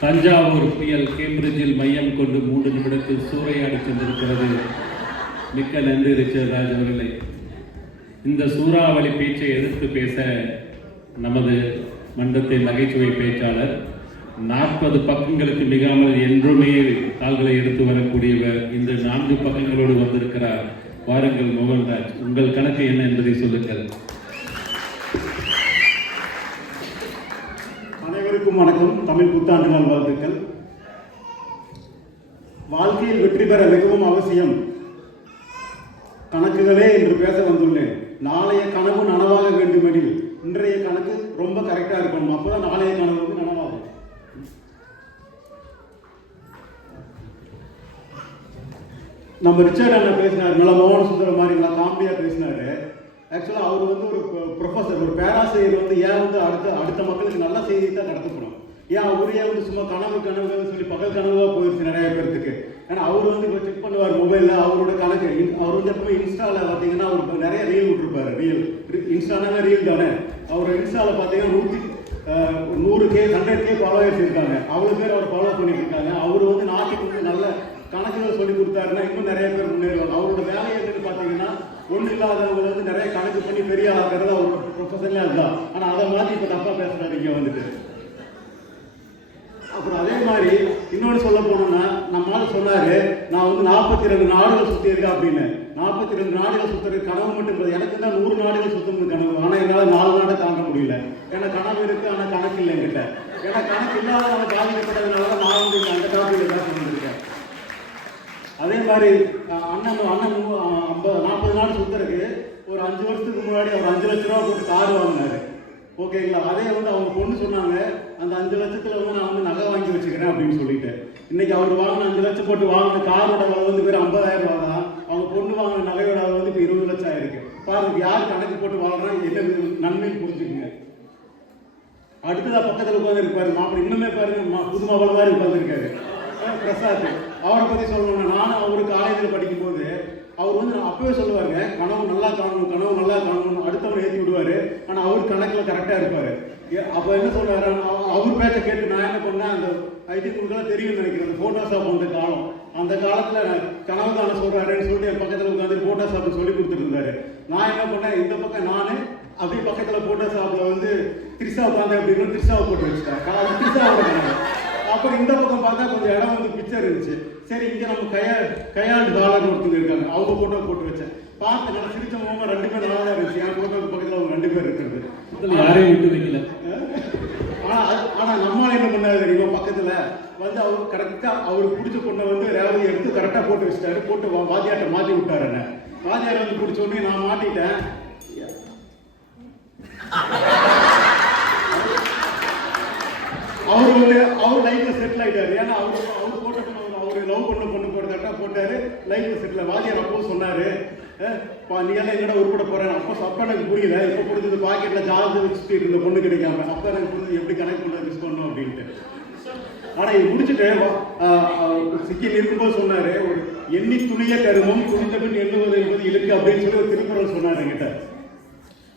தஞ்சாவூர் புயல் கேம்பிரிட்ஜில் மையம் கொண்டு மூன்று நிமிடத்தில் சூறையாடி சென்றிருக்கிறது. மிக்க நன்றி ரிச்சர்ட் ராஜ் அவர்களே. இந்த சூறாவளி பேச்சை எதிர்த்து பேச நமது மன்றத்தின் நகைச்சுவை பேச்சாளர் நாற்பது பக்கங்களுக்கு மிகாமல் என்றுமே தாள்களை எடுத்து வரக்கூடியவர் இந்த நான்கு பக்கங்களோடு வந்திருக்கிறார். வாருங்கள் மோகன்ராஜ். உங்கள் கணக்கு என்ன என்பதை சொல்லுங்கள். அனைவருக்கும் வணக்கம். தமிழ் புத்தாண்டு நாள் வாழ்த்துக்கள். வாழ்க்கையில் வெற்றி பெற மிகவும் அவசியம். கணக்குகளே என்று பேச வந்துள்ளேன். நாளைய கனவு நனவாக வேண்டுமெனில் இன்றைய கணக்கு ரொம்ப கரெக்டா இருக்கணும். அப்போதான் நாளைய கனவு வந்து நனவாகும். நம்ம ரிச்சர்ட் அண்ணன் பேசினார் நல்லா மோகன சுந்தரம் மாதிரி நல்லா காமெடியாக பேசினாரு. ஆக்சுவலாக அவர் வந்து ஒரு ப்ரொஃபஸர் ஒரு பேராசிரியர் வந்து ஏன் வந்து அடுத்த அடுத்த மக்களுக்கு நல்ல செய்தி தான் நடத்தப்படும். ஏன் அவரே வந்து சும்மா கனவு கனவுன்னு சொல்லி பகல் கனவாக போயிடுச்சு நிறைய பேர்த்துக்கு. ஏன்னா அவர் வந்து இப்போ செக் பண்ணுவார் மொபைலில் அவரோட கணக்கு. அவர் வந்து எப்பவுமே இன்ஸ்டாவில் பார்த்தீங்கன்னா அவர் நிறைய ரீல் விட்டுருப்பாரு ரீல் இன்ஸ்டானாவே ரீல் தானே. அவர் இன்ஸ்டாவில் பார்த்தீங்கன்னா நூற்றி நூறு கே ஹண்ட்ரட் கே ஃபாலோவர்ஸ் இருக்காங்க. அவ்வளோ பேர் அவர் ஃபாலோ பண்ணிட்டு இருக்காங்க அவர் வந்து நாட்டுக்கு வந்து நல்ல கணக்குகள் சொல்லி கொடுத்தாருன்னா இன்னும் நிறைய பேர் முன்னேறுவாங்க அவரோட வேலை என்னன்னு பார்த்தீங்கன்னா ஒன்றும் இல்லாதவங்க வந்து நிறைய கணக்கு பண்ணி பெரிய ஆகிறது அவரோட ப்ரொஃபஷனே அதுதான். ஆனால் அதை மாதிரி இப்போ தப்பாக பேசுறாரு இங்கே வந்துட்டு. அப்புறம் அதே மாதிரி இன்னொன்று சொல்ல போனோம்னா நம்மளால சொன்னாரு நான் வந்து நாற்பத்தி ரெண்டு நாடுகள் சுற்றி இருக்கேன் அப்படின்னு. நாற்பத்தி ரெண்டு நாடுகள் சுற்றுறது கனவு மட்டும் இல்லை எனக்கு தான் நூறு நாடுகள் சுற்றணும் கனவு. ஆனால் என்னால் நாலு நாடை தாங்க முடியல. ஏன்னா கனவு இருக்கு ஆனால் கணக்கு இல்லை என்கிட்ட. ஏன்னா கணக்கு இல்லாத பாதிக்கப்பட்டதுனால தான் நான் வந்து அந்த டாபிக் தான் சொல்லியிருக்கேன் அதே மாதிரி அண்ணன் அண்ணன் மு- அஹ், ஐம்பது நாற்பது நாள் சுத்துறதுக்கு ஒரு அஞ்சு வருஷத்துக்கு முன்னாடி அவர் அஞ்சு லட்ச ரூபா போட்டு கார் வாங்கினாரு. ஓகேங்களா அதே வந்து அவங்க பொண்ணு சொன்னாங்க அந்த அஞ்சு லட்சத்துல வந்து நான் வந்து நகை வாங்கி வச்சுக்கிறேன் அப்படின்னு சொல்லிட்டு. இன்னைக்கு அவர் வாங்கின அஞ்சு லட்சம் போட்டு வாங்கின காரோட அளவு வந்து வெறும் ஐம்பதாயிரம் ரூபா தான். அவங்க பொண்ணு வாங்கின நகையோட அளவு வந்து இப்போ இருபது லட்சம் ஆயிருக்கு. பாருங்க யார் கணக்கு போட்டு வாழ்றான் என்ன நன்மைன்னு புரிஞ்சுக்குங்க. அடுத்ததா பக்கத்துல உட்காந்து இருப்பாரு மாப்பிள்ளை. இன்னுமே பாருங்க மா- புது மாப்பிள்ளை மாதிரி உட்காந்துருக்காரு பிரசாத் அவரை பத்தி சொல்லணும்னா நானும் அவரு காலேஜில் படிக்கும்போது அவர் வந்து நான் அப்பவே சொல்லுவாருங்க கனவு நல்லா காணணும் கனவு நல்லா காணணும் அடுத்தவரை ஏற்றி விடுவார். ஆனால் அவர் கணக்கில் கரெக்டாக இருப்பார். அப்போ என்ன சொல்லுவார் அவர் பேச்ச கேட்டு நான் என்ன பண்ணேன்? அந்த ஐடி உங்களுக்கெல்லாம் தெரியும் நினைக்கிறேன். அந்த போட்டோஷாப் வந்த காலம். அந்த காலத்தில் கனவு தானே சொல்கிறாருன்னு சொல்லிட்டு என் பக்கத்துல உட்காந்து ஷாப்பு சொல்லி கொடுத்துருந்தாரு நான் என்ன பண்ணேன்? இந்த பக்கம் நான் அப்படியே பக்கத்துல ஷாப்பில் வந்து திரிசா உட்காந்து அப்படின்னு திரிசாவை போட்டு வச்சுட்டேன். திரிசாவை அப்புறம் இந்த பக்கம் பார்த்தா கொஞ்சம் இடம் பிக்சர் இருந்துச்சு சரி இங்க நம்ம கையா கையாண்டு டாலர் ஒருத்தங்க இருக்காங்க. அவங்க போட்டோ போட்டு வச்சேன். பார்த்து நான் சிரிச்ச முகமா ரெண்டு பேர் நல்லா தான் இருந்துச்சு. என் போட்டோக்கு பக்கத்துல அவங்க ரெண்டு பேர் இருக்கிறது யாரையும் விட்டு வைக்கல. ஆனா அது- ஆனா நம்ம என்ன பண்ணாரு தெரியுமா? பக்கத்துல வந்து அவர் கரெக்டா அவருக்கு பிடிச்ச பொண்ணை வந்து ரேவதி எடுத்து கரெக்டா போட்டு வச்சுட்டாரு. போட்டு வா- வாத்தியார்ட்ட மாத்தி விட்டாரு என்ன? வாத்தியார் வந்து பிடிச்ச உடனே நான் மாட்டிட்டேன். அவர் வந்து அவர் லைஃப்ல செட்டில் ஆயிட்டாரு. ஏன்னா அவர் அவர் போட்ட பொண்ணு அவர் லவ் பண்ண பொண்ணு போட்டதாட்டா போட்டார். போட்டாரு லைஃப்ல செட்டில் வாதியார் அப்போ சொன்னாரு. பா நீ எல்லாம் எங்கடா உருப்பட போறேன் அப்போ அப்ப எனக்கு புரியல. இப்போ புரிஞ்சது பாக்கெட்ல ஜாதி வச்சுட்டு இருந்த பொண்ணு கிடைக்காம அப்ப எனக்கு புரிஞ்சது எப்படி கனெக்ட் பண்ண மிஸ் பண்ணணும் அப்படின்ட்டு. ஆனா இது முடிச்சுட்டு வா- சிக்கில் இருக்கும்போது சொன்னாரு ஒரு எண்ணி துணிய கருமம் துணிந்த பின் எண்ணுவது என்பது இழுக்கு அப்படின்னு சொல்லி ஒரு திருக்குறள் சொன்னாரு என்கிட்ட.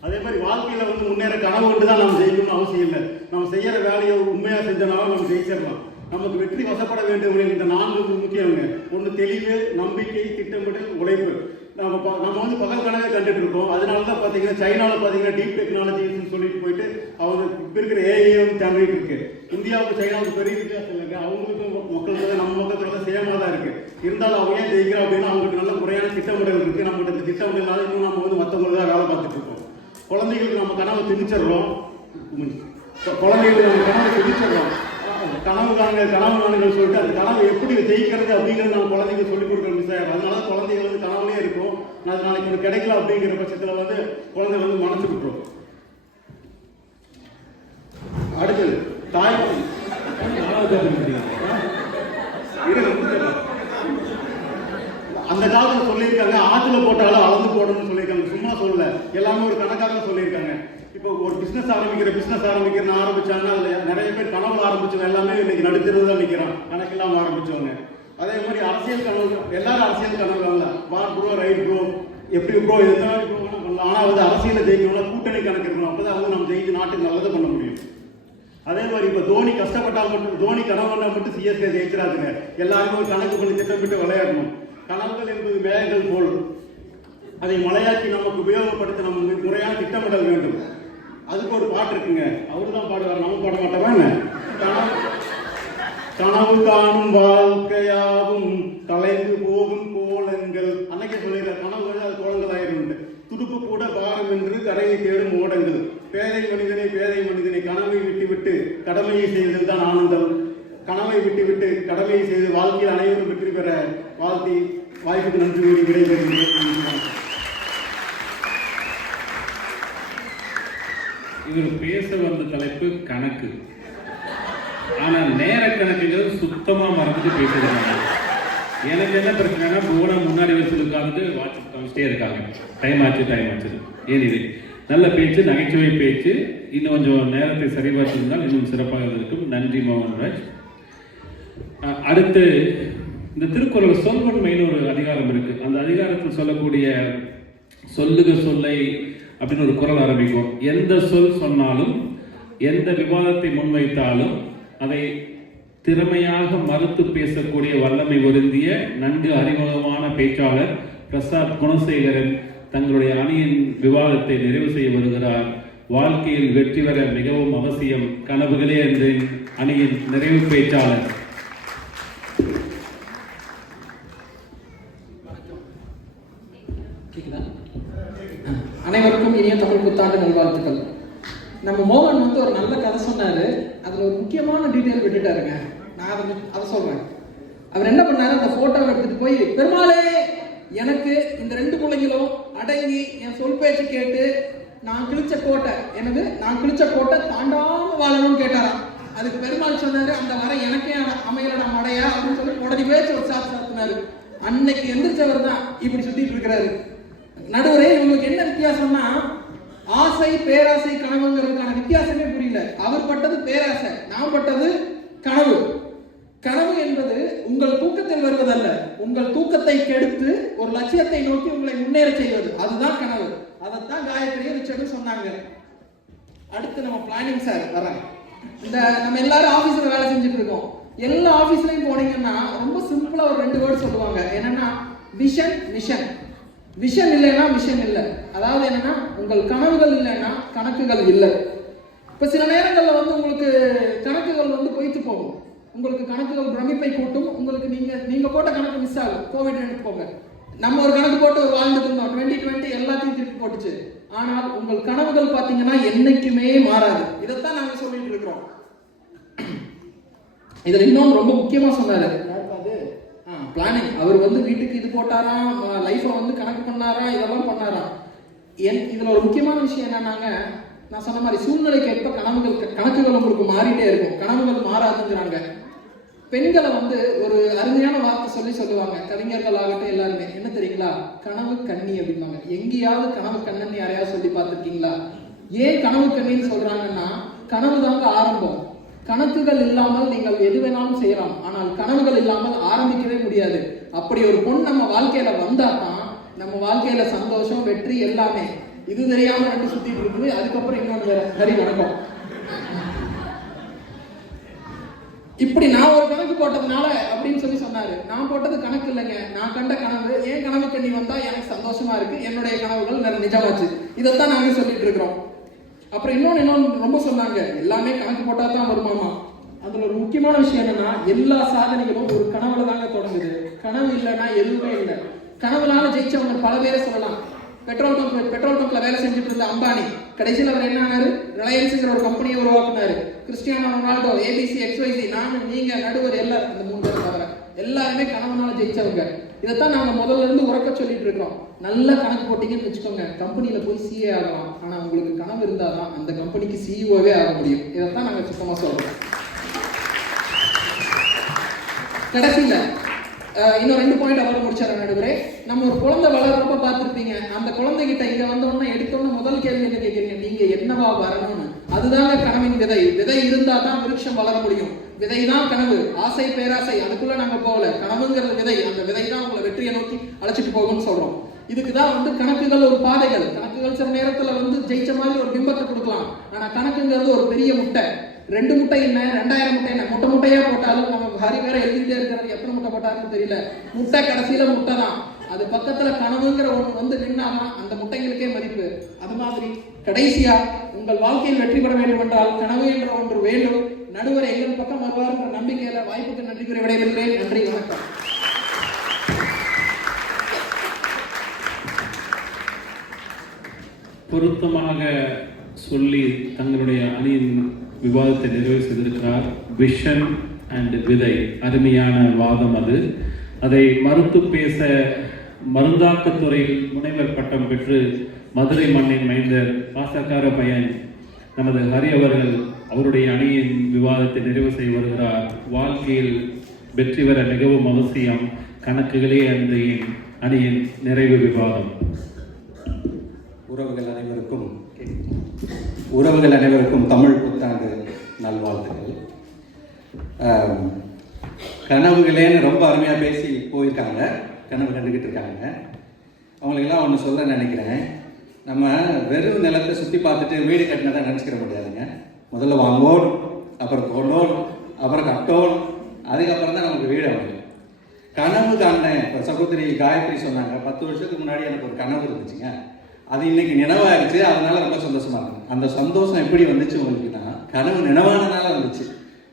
அதே மாதிரி வாழ்க்கையில் வந்து முன்னேற கனவு கொண்டு தான் நம்ம செய்யணும்னு அவசியம் இல்லை. நம்ம செய்யற வேலையை உண்மையாக செஞ்சனாலும் நம்ம ஜெயிச்சிடலாம். நமக்கு வெற்றி வசப்பட வேண்டும் இந்த நான்கு முக்கியங்க. ஒன்று தெளிவு நம்பிக்கை திட்டமிடல் உழைப்பு. நம்ம ப- நம்ம வந்து பகல் கனவே கண்டுட்டு இருக்கோம். அதனால தான் பார்த்தீங்கன்னா சைனாவில் பார்த்தீங்கன்னா டீப் டெக்னாலஜின்னு சொல்லிட்டு போயிட்டு அவங்க இப்போ இருக்கிற ஏஐ வந்து தங்கிட்டு இருக்கு. இந்தியாவுக்கு சைனாவுக்கு பெரிய வித்தியாசம் இல்லைங்க. அவங்களுக்கும் மக்களுக்கு நம்ம மக்களோட சேமாக தான் இருக்கு. இருந்தாலும் அவங்க ஏன் ஜெயிக்கிறோம் அப்படின்னா அவங்களுக்கு நல்ல முறையான திட்டமிடல் இருக்கு. நம்மகிட்ட இந்த திட்டமிடல் இன்னும் நம்ம வந்து மற்றவங்களுக்கு தான் வேலை பார்த்துட்டு இருக்கோம். குழந்தைகளுக்கு நம்ம கனவை திணிச்சிடுறோம். குழந்தைகளுக்கு நம்ம கனவை திணிச்சிடுறோம். கனவு காணுங்க கனவு காணுங்கள் சொல்லிட்டு அந்த கனவை எப்படி ஜெயிக்கிறது அப்படிங்கிறது நம்ம குழந்தைங்களுக்கு சொல்லிக் கொடுக்குற மிஸ் ஆயிடும் அதனால குழந்தைகள் வந்து கனவுலேயே இருக்கும். அது நாளைக்கு ஒன்று கிடைக்கல அப்படிங்கிற பட்சத்தில் வந்து குழந்தை வந்து மனசு விட்டுரும் அடுத்தது தாய். நாலாவது. இருங்க. அந்த காலத்துல சொல்லியிருக்காங்க ஆத்துல போட்டாலும் அளந்து போடணும்னு சொல்லியிருக்காங்க. சும்மா சொல்லல. எல்லாமே ஒரு கணக்காக சொல்லியிருக்காங்க. இப்போ ஒரு பிசினஸ் ஆரம்பிக்கிற பிசினஸ் ஆரம்பிக்கிறன்னு ஆரம்பிச்சாங்கன்னா அதுல நிறைய பேர் கனவுல ஆரம்பிச்சவங்க எல்லாமே இன்னைக்கு நடுத்தருவு தான் நிற்கிறான் கணக்கெல்லாம் ஆரம்பிச்சவங்க. அதே மாதிரி அரசியல் கனவு எல்லாரும் அரசியல் கனவுல வார் ப்ரோ ரைட் ப்ரோ எப்படி ப்ரோ எந்த மாதிரி ப்ரோ பண்ணலாம் ஆனா வந்து அரசியல ஜெயிக்கணும்னா கூட்டணி கணக்கு இருக்கணும். அப்பதான் வந்து நம்ம ஜெயிச்சு நாட்டுக்கு நல்லது பண்ண முடியும். அதே மாதிரி இப்போ தோனி கஷ்டப்பட்டால் மட்டும் தோனி கனவுன்னா மட்டும் சிஎஸ்கே ஜெயிச்சிடாதுங்க. எல்லாருமே ஒரு கணக்கு பண்ணி திட்டமிட்டு விளையாடணும். கனவுகள் என்பது மேகங்கள் போல். அதை மலையாக்கி நமக்கு உபயோகப்படுத்த நம்ம முறையான திட்டமிடல் வேண்டும். அதுக்கு ஒரு பாட்டு இருக்குங்க. அவரு தான் பாடுவார் நம்ம பாட மாட்டோமா கனவு கனவு காணும் வாழ்க்கையாவும் கலைந்து போகும் கோலங்கள். அன்னைக்கே சொல்லிடுற கனவு அது கோலங்களாயிரும் துடுப்பு கூட பாரம் என்று கரையை தேடும் ஓடங்கள். பேதை மனிதனை பேதை மனிதனை கனவை விட்டுவிட்டு கடமையை செய்தது தான் ஆனந்தம். கனவை விட்டுவிட்டு கடமையை செய்து வாழ்க்கையில் அனைவரும் வெற்றி பெற வாழ்த்தி வாய்ப்புக்கு நன்றி கூறி விடைபெறுகிறேன். இவர் பேச வந்த தலைப்பு கணக்கு. ஆனா நேர கணக்குங்கிறது சுத்தமா மறந்துட்டு பேசிருக்காங்க எனக்கு என்ன பிரச்சனைனா போன முன்னாடி வச்சு உட்காந்துட்டு வாட்ச் காமிச்சிட்டே இருக்காங்க. டைம் ஆச்சு டைம் ஆச்சு. ஏன் இது? நல்ல பேச்சு நகைச்சுவை பேச்சு. இன்னும் கொஞ்சம் நேரத்தை சரிபார்த்திருந்தால் இன்னும் சிறப்பாக இருக்கும். நன்றி மோகன்ராஜ். அடுத்து இந்த திருக்குறள் சொல்வன்மைன்னு ஒரு அதிகாரம் இருக்கு. அந்த அதிகாரத்தில் சொல்லக்கூடிய சொல்லுக சொல்லை அப்படின்னு ஒரு குரல் ஆரம்பிக்கும். எந்த சொல் சொன்னாலும் எந்த விவாதத்தை முன்வைத்தாலும் அதை திறமையாக மறுத்து பேசக்கூடிய வல்லமை பொருந்திய நன்கு அறிமுகமான பேச்சாளர் பிரசாத் குணசேகரன் தங்களுடைய அணியின் விவாதத்தை நிறைவு செய்ய வருகிறார். வாழ்க்கையில் வெற்றி பெற மிகவும் அவசியம். கனவுகளே என்று அணியின் நிறைவு பேச்சாளர் கேக்குதா அனைவருக்கும் இனிய தமிழ் புத்தாண்டு நல்வாழ்த்துக்கள். நம்ம மோகன் வந்து ஒரு நல்ல கதை சொன்னாரு. அதுல ஒரு முக்கியமான டீட்டெயில் விட்டுட்டாருங்க. நான் அதை அதை சொல்றேன். அவர் என்ன பண்ணாரு? அந்த போட்டோவை எடுத்துட்டு போய் பெருமாளே எனக்கு இந்த ரெண்டு பிள்ளைங்களும் அடங்கி என் சொல் பேச்சு கேட்டு நான் கிழிச்ச கோட்டை. என்னது? நான் கிழிச்ச கோட்டை தாண்டாம வாழணும்னு கேட்டாராம். அதுக்கு பெருமாள் சொன்னாரு அந்த வர எனக்கே அட- அமையலடா மடையா அப்படின்னு சொல்லி உடனே பேச்சு ஒரு சாத்து சாத்தினாரு. அன்னைக்கு எந்திரிச்சவர் தான் இப்படி சுத்திட்டு இருக்கிறாரு. நடுவரே இவங்களுக்கு என்ன வித்தியாசம்னா ஆசை பேராசை கனவுங்கிறதுக்கான வித்தியாசமே புரியல. அவர் பட்டது பேராசை நான் பட்டது கனவு. கனவு என்பது உங்கள் தூக்கத்தில் வருவதல்ல. உங்கள் தூக்கத்தை கெடுத்து ஒரு லட்சியத்தை நோக்கி உங்களை முன்னேற செய்வது. அதுதான் கனவு. அதைத்தான் காயத்ரியும் ரிச்சர்டும் சொன்னாங்க. அடுத்து நம்ம பிளானிங் சார் வரேன் இந்த நம்ம எல்லாரும் ஆபீஸ்ல வேலை செஞ்சுட்டு இருக்கோம். எல்லா ஆபீஸ்லயும் போனீங்கன்னா ரொம்ப சிம்பிளா ஒரு ரெண்டு வேர்டு சொல்லுவாங்க. என்னன்னா விஷன் மிஷன் விஷன் இல்லைன்னா மிஷன் இல்லை. அதாவது என்னன்னா உங்கள் கனவுகள் இல்லைன்னா கணக்குகள் இல்லை. இப்போ சில நேரங்களில் வந்து உங்களுக்கு கணக்குகள் வந்து பொய்த்து போகும். உங்களுக்கு கணக்குகள் பிரமிப்பை கூட்டும். உங்களுக்கு நீங்கள் நீங்கள் போட்ட கணக்கு மிஸ் ஆகும். கோவிட் எடுத்துக்கோங்க நம்ம ஒரு கணக்கு போட்டு ஒரு வாழ்ந்துட்டு இருந்தோம். டுவெண்ட்டி டுவெண்ட்டி எல்லாத்தையும் திருப்பி போட்டுச்சு. ஆனால் உங்கள் கனவுகள் பார்த்தீங்கன்னா என்னைக்குமே மாறாது. இதைத்தான் நாங்கள் சொல்லிட்டு இருக்கிறோம். இதில் இன்னொன்று ரொம்ப முக்கியமாக சொன்னார். பிளானிங் அவர் வந்து வீட்டுக்கு இது போட்டாராம் லைஃப்பை வந்து கணக்கு பண்ணாராம் இதெல்லாம் பண்ணாராம் என் இதில் ஒரு முக்கியமான விஷயம் என்னன்னாங்க நான் சொன்ன மாதிரி சூழ்நிலைக்கு ஏற்ப கனவுகள் கணக்குகள் உங்களுக்கு மாறிட்டே இருக்கும். கனவுகள் மாறாதுங்கிறாங்க. பெண்களை வந்து ஒரு அருமையான வார்த்தை சொல்லி சொல்லுவாங்க. கவிஞர்கள் ஆகட்டும் எல்லாருமே. என்ன தெரியுங்களா? கனவு கண்ணி அப்படிம்பாங்க. எங்கேயாவது கனவு கண்ணன் யாரையாவது சொல்லி பார்த்துருக்கீங்களா? ஏன் கனவு கண்ணின்னு சொல்றாங்கன்னா கனவு தாங்க ஆரம்பம். கணக்குகள் இல்லாமல் நீங்கள் எது வேணாலும் செய்யலாம். ஆனால் கனவுகள் இல்லாமல் ஆரம்பிக்கவே முடியாது. அப்படி ஒரு பொண்ணு நம்ம வாழ்க்கையில வந்தா தான் நம்ம வாழ்க்கையில சந்தோஷம் வெற்றி எல்லாமே இது தெரியாம ரெண்டு சுத்திட்டு இருக்குது. அதுக்கப்புறம் இன்னொன்று வேற சரி வணக்கம். இப்படி நான் ஒரு கணக்கு போட்டதுனால அப்படின்னு சொல்லி சொன்னாரு. நான் போட்டது கணக்கு இல்லைங்க. நான் கண்ட கனவு என் கனவு கண்ணி வந்தா எனக்கு சந்தோஷமா இருக்கு? என்னுடைய கனவுகள் வேற நிஜமாச்சு. இதைத்தான் நாங்க சொல்லிட்டு இருக்கிறோம். அப்புறம் இன்னொன்னு இன்னொன்னு ரொம்ப சொன்னாங்க. எல்லாமே கணக்கு போட்டா தான் வருமாமா. அதுல ஒரு முக்கியமான விஷயம் என்னன்னா எல்லா சாதனைகளும் ஒரு கனவுல தாங்க தொடங்குது. கனவு இல்லைன்னா எதுவுமே இல்லை. கனவுனால ஜெயிச்சவங்க பல பேரை சொல்லலாம். பெட்ரோல் பம்ப் பெட்ரோல் பம்ப்ல வேலை செஞ்சுட்டு இருந்த அம்பானி கடைசியில் அவர் என்ன ஆனாரு? ரிலையன்ஸுங்கிற ஒரு கம்பெனியை உருவாக்குனாரு. Cristiano Ronaldo A B C X Y Z நானும் நீங்க நடுவர் எல்லாரும் இந்த மூணு பேர் தவிர எல்லாருமே கனவுனால ஜெயிச்சவங்க. இதைத்தான் நாங்க முதல்ல இருந்து உறக்க சொல்லிட்டு இருக்கிறோம். நல்ல கணக்கு போட்டீங்கன்னு வச்சுக்கோங்க. கம்பெனியில போய் சிஏ ஆகலாம். ஆனா உங்களுக்கு கனவு இருந்தாதான் அந்த கம்பெனிக்கு சிஇஓவே ஆக முடியும். இதைத்தான் நாங்க சுத்தமா சொல்றோம். கடைசியில இன்னும் ரெண்டு பாயிண்ட் அவர் முடிச்சார் நடுவரே. நம்ம ஒரு குழந்தை வளர்றப்ப பார்த்துருப்பீங்க. அந்த குழந்தைகிட்ட இங்க வந்தோம்னா எடுத்தோம்னா முதல் கேள்வி என்ன கேட்குறீங்க? நீங்க என்னவா வரணும்னு. அதுதாங்க கனவின் விதை. விதை இருந்தா தான் விருட்சம் வளர முடியும். விதை தான் கனவு. ஆசை பேராசை அதுக்குள்ள நாங்க போகல. கனவுங்கிறது விதை. அந்த விதை தான் உங்களை வெற்றியை நோக்கி அழைச்சிட்டு போகும்னு சொல்றோம். இதுக்கு தான் வந்து கணக்குகள் ஒரு பாதைகள். கணக்குகள் சில நேரத்துல வந்து ஜெயிச்ச மாதிரி ஒரு பிம்பத்தை கொடுக்கலாம். ஆனா கணக்குங்கிறது ஒரு பெரிய முட்டை. ரெண்டு முட்டை என்ன? ரெண்டாயிரம் முட்டை என்ன? முட்டை முட்டையா போட்டாலும் நம்ம ஹரி வேற எழுதிட்டே இருக்கிறது. எத்தனை முட்டை போட்டாருன்னு தெரியல. முட்டை கடைசியில முட்டை தான். அது பக்கத்துல கனவுங்கிற ஒண்ணு வந்து நின்னாதான் அந்த முட்டைங்களுக்கே மதிப்பு. அது மாதிரி கடைசியா உங்கள் வாழ்க்கையில் வெற்றி பெற வேண்டும் என்றால் கனவு என்ற ஒன்று வேண்டும். நடுவர் எங்கள் பக்கம் வருவார் என்ற நம்பிக்கையில வாய்ப்புக்கு நன்றி கூறி விடைபெறுகிறேன். நன்றி வணக்கம். பொருத்தமாக சொல்லி தங்களுடைய அணியின் விவாதத்தை நிறைவு செய்திருக்கிறார். விஷன் அண்ட் விதை. அருமையான வாதம் அது. அதை மறுத்து பேச மருந்தாக்கத்துறையில் முனைவர் பட்டம் பெற்று மதுரை மண்ணின் மைந்தர் பாசக்கார பையன் நமது ஹரி அவர்கள் அவருடைய அணியின் விவாதத்தை நிறைவு செய்ய வருகிறார். வாழ்க்கையில் வெற்றி பெற மிகவும் அவசியம். கணக்குகளே அந்த அணியின் நிறைவு விவாதம். உறவுகள் உறவுகள் அனைவருக்கும் தமிழ் புத்தாண்டு நல்வாழ்த்துக்கள். கனவுகளேன்னு ரொம்ப அருமையாக பேசி போயிருக்காங்க. கனவு கண்டுக்கிட்டு இருக்காங்க. அவங்களுக்கெல்லாம் ஒன்று சொல்ல நினைக்கிறேன். நம்ம வெறும் நிலத்தை சுற்றி பார்த்துட்டு வீடு கட்டினதை நினச்சிக்கிற முடியாதுங்க. முதல்ல வாங்கோணும் அப்புறம் கொண்டோணும் அப்புறம் கட்டோணும் அதுக்கப்புறம் தான் நமக்கு வீடு அமையும். கனவு காண்டேன் இப்போ சகோதரி காயத்ரி சொன்னாங்க பத்து வருஷத்துக்கு முன்னாடி எனக்கு ஒரு கனவு இருந்துச்சுங்க. அது இன்னைக்கு நினைவாயிருச்சு அதனால ரொம்ப சந்தோஷமா இருக்கு. அந்த சந்தோஷம் எப்படி வந்துச்சு உங்களுக்குன்னா கனவு நினைவானனால வந்துச்சு.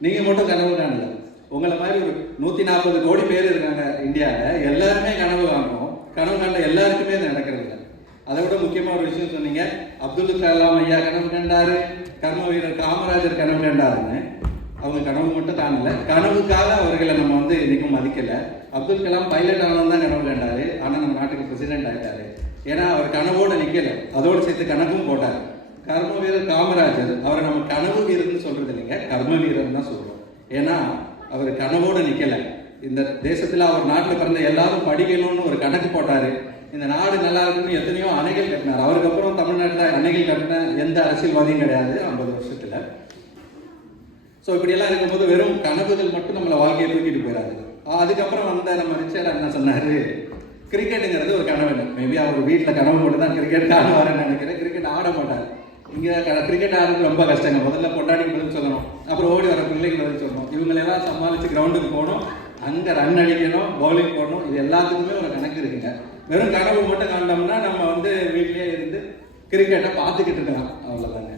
நீங்க மட்டும் கனவு காணல. உங்களை மாதிரி ஒரு நூத்தி நாற்பது கோடி பேர் இருக்காங்க இந்தியாவில் எல்லாருமே கனவு காண்றோம். கனவு கண்ட எல்லாருக்குமே அது நடக்கிறது இல்லை. அதை விட முக்கியமா ஒரு விஷயம் சொன்னீங்க. அப்துல் கலாம் ஐயா கனவு கண்டாரு. கர்ம வீரர் காமராஜர் கனவு கண்டாருன்னு. அவங்க கனவு மட்டும் காணல. கனவுக்காக அவர்களை நம்ம வந்து இன்னைக்கும் மதிக்கல. அப்துல் கலாம் பைலட் ஆனவன் தான் கனவு கண்டாரு. ஆனா நம்ம நாட்டுக்கு பிரசிடென்ட் ஆயிட்டாரு. ஏன்னா அவர் கனவோட நிற்கல அதோட சேர்த்து கணக்கும் போட்டார். கர்ம வீரர் காமராஜர் அவரை நம்ம கனவு வீரர்னு சொல்றது இல்லைங்க கர்ம வீரர் தான் சொல்றோம். ஏன்னா அவர் கனவோட நிற்கல இந்த தேசத்துல அவர் நாட்டில் பிறந்த எல்லாரும் படிக்கணும்னு ஒரு கணக்கு போட்டாரு. இந்த நாடு நல்லா இருக்குன்னு எத்தனையோ அணைகள் கட்டினார். அவருக்கு அப்புறம் தமிழ்நாட்டுல அணைகள் கட்டின எந்த அரசியல்வாதியும் கிடையாது ஐம்பது வருஷத்துல. ஸோ இப்படியெல்லாம் இருக்கும்போது வெறும் கனவுகள் மட்டும் நம்மளை வாழ்க்கையை தூக்கிட்டு போயிடாது அதுக்கப்புறம் வந்த நம்ம ரிச்சர்ட் என்ன சொன்னாரு கிரிக்கெட்டுங்கிறது ஒரு கனவு மேபி அவர் வீட்டில் கனவு மட்டும் தான் கிரிக்கெட் ஆடுவாருன்னு நினைக்கிறேன். கிரிக்கெட் ஆட மாட்டார். இங்கே கிரிக்கெட் ஆடுறது ரொம்ப கஷ்டங்க. முதல்ல பொண்டாடி பதில் சொல்லணும். அப்புறம் ஓடி வர பிள்ளைங்க பதில் சொல்லணும். இவங்களெல்லாம் சமாளித்து கிரவுண்டுக்கு போகணும். அங்கே ரன் அடிக்கணும் பவுலிங் போடணும். இது எல்லாத்துக்குமே ஒரு கணக்கு இருக்குங்க. வெறும் கனவு மட்டும் காண்டோம்னா நம்ம வந்து வீட்லயே இருந்து கிரிக்கெட்டை பார்த்துக்கிட்டு இருக்கலாம். அவ்வளோதாங்க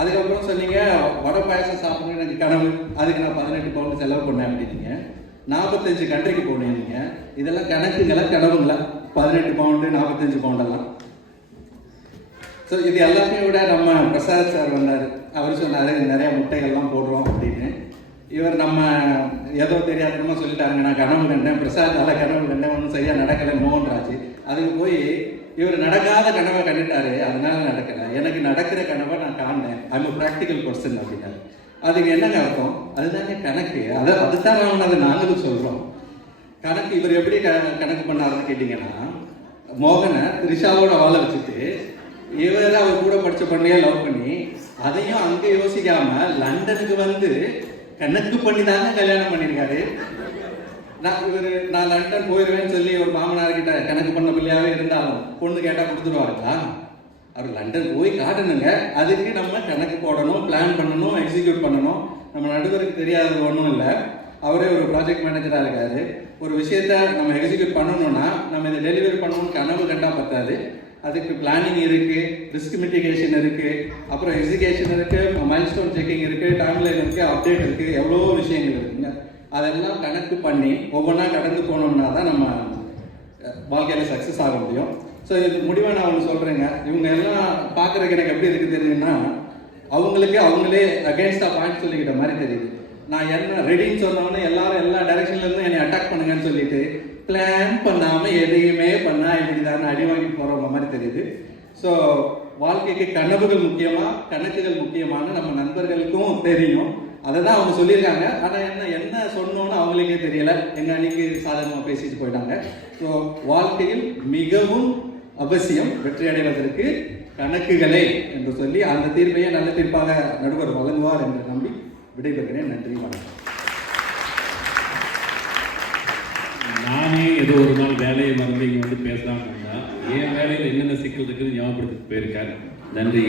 அதுக்கப்புறம் சொன்னீங்க வடை பாயசம் சாப்பிடணும் எனக்கு கனவு. அதுக்கு நான் பதினெட்டு பவுன் செலவு பண்ணேன் அப்படின்னீங்க. நாற்பத்தஞ்சு கண்ட்ரிக்கு போனீங்க இதெல்லாம் கணக்குங்களா கனவுங்களா பதினெட்டு பவுண்டு நாற்பத்தஞ்சு பவுண்டெல்லாம் ஸோ இது எல்லாத்தையும் விட நம்ம பிரசாத் சார் வந்தார். அவர் சொன்னார் நிறைய முட்டைகள்லாம் போடுறோம் அப்படின்னு. இவர் நம்ம ஏதோ தெரியாதனமா சொல்லிட்டாங்க நான் கனவு கண்டேன். பிரசாத் நல்ல கனவு கண்டேன். ஒன்றும் சரியாக நடக்கலை. மோகன்ராஜ் அதுக்கு போய் இவர் நடக்காத கனவை கண்டுட்டாரு. அதனால நடக்கலை. எனக்கு நடக்கிற கனவை நான் காண்டேன் ஐம் ப்ராக்டிக்கல் பர்சன் அப்படின்னாரு. அதுக்கு என்னங்க அர்த்தம்? அதுதாங்க கணக்கு. அதை அதுதான் நான் அதை நாங்களும் சொல்கிறோம் கணக்கு இவர் எப்படி க- கணக்கு பண்ணாருன்னு கேட்டிங்கன்னா மோகனை த்ரிஷாவோட வாழ வச்சுட்டு இவர் அவர் கூட படித்த பொண்ணையே லவ் பண்ணி அதையும் அங்கே யோசிக்காம லண்டனுக்கு வந்து கணக்கு பண்ணி தாங்க கல்யாணம் பண்ணியிருக்காரு. நான் இவர் நான் லண்டன் போயிடுவேன்னு சொல்லி ஒரு மாமனார் கிட்ட கணக்கு பண்ண பிள்ளையாகவே இருந்தாலும் பொண்ணு கேட்டால் கொடுத்துருவாருங்களா? அவர் லண்டன் போய் காட்டணுங்க. அதுக்கு நம்ம கணக்கு போடணும் பிளான் பண்ணணும் எக்ஸிக்யூட் பண்ணணும். நம்ம நடுவருக்கு தெரியாதது ஒன்றும் இல்லை. அவரே ஒரு ப்ராஜெக்ட் மேனேஜராக இருக்காரு. ஒரு விஷயத்த நம்ம எக்ஸிக்யூட் பண்ணணும்னா நம்ம இதை டெலிவரி பண்ணணும்னு கனவு கண்டா பத்தாது. அதுக்கு பிளானிங் இருக்கு ரிஸ்க் மிட்டிகேஷன் இருக்கு அப்புறம் எஜுகேஷன் இருக்கு மைல்ஸ்டோன் செக்கிங் இருக்கு டைம்லைன் இருக்கு அப்டேட் இருக்கு எவ்வளோ விஷயங்கள் இருக்குங்க. அதெல்லாம் கணக்கு பண்ணி ஒவ்வொன்றா கடந்து போனோம்னா தான் நம்ம வாழ்க்கையில் சக்ஸஸ் ஆக முடியும். ஸோ இதுக்கு முடிவாக நான் ஒன்று சொல்கிறேங்க இவங்க எல்லாம் பார்க்குறதுக்கு எனக்கு எப்படி இருக்கு தெரியுதுன்னா அவங்களுக்கு அவங்களே அகேன்ஸ்டாக பாயிண்ட் சொல்லிக்கிட்ட மாதிரி தெரியுது. நான் என்ன ரெடின்னு சொன்னோன்னே எல்லாரும் எல்லா டைரக்ஷன்லேருந்து என்னை அட்டாக் பண்ணுங்கன்னு சொல்லிட்டு பிளான் பண்ணாமல் எதையுமே பண்ணா இப்படி தான் அடி வாங்கி போகிறவங்க மாதிரி தெரியுது. ஸோ வாழ்க்கைக்கு கனவுகள் முக்கியமாக கணக்குகள் முக்கியமானு நம்ம நண்பர்களுக்கும் தெரியும். அதை தான் அவங்க சொல்லியிருக்காங்க. ஆனால் என்ன என்ன சொன்னோன்னு அவங்களுக்கே தெரியல. எங்க அன்னைக்கு சாதாரணமாக பேசிட்டு போயிட்டாங்க. ஸோ வாழ்க்கையில் மிகவும் அவசியம் வெற்றி அடைவதற்கு கணக்குகளே என்று சொல்லி அந்த தீர்ப்பையே நல்ல தீர்ப்பாக நடுவர் வழங்குவார் என்று நம்பி விடைபெறுகிறேன். நன்றி வணக்கம். நானே ஏதோ ஒரு நாள் வேலையை மறந்து இங்கே வந்து பேசலாம் இருந்தா என் வேலையில் என்னென்ன சிக்கல் இருக்குதுன்னு ஞாபகப்படுத்திட்டு போயிருக்காரு. நன்றி.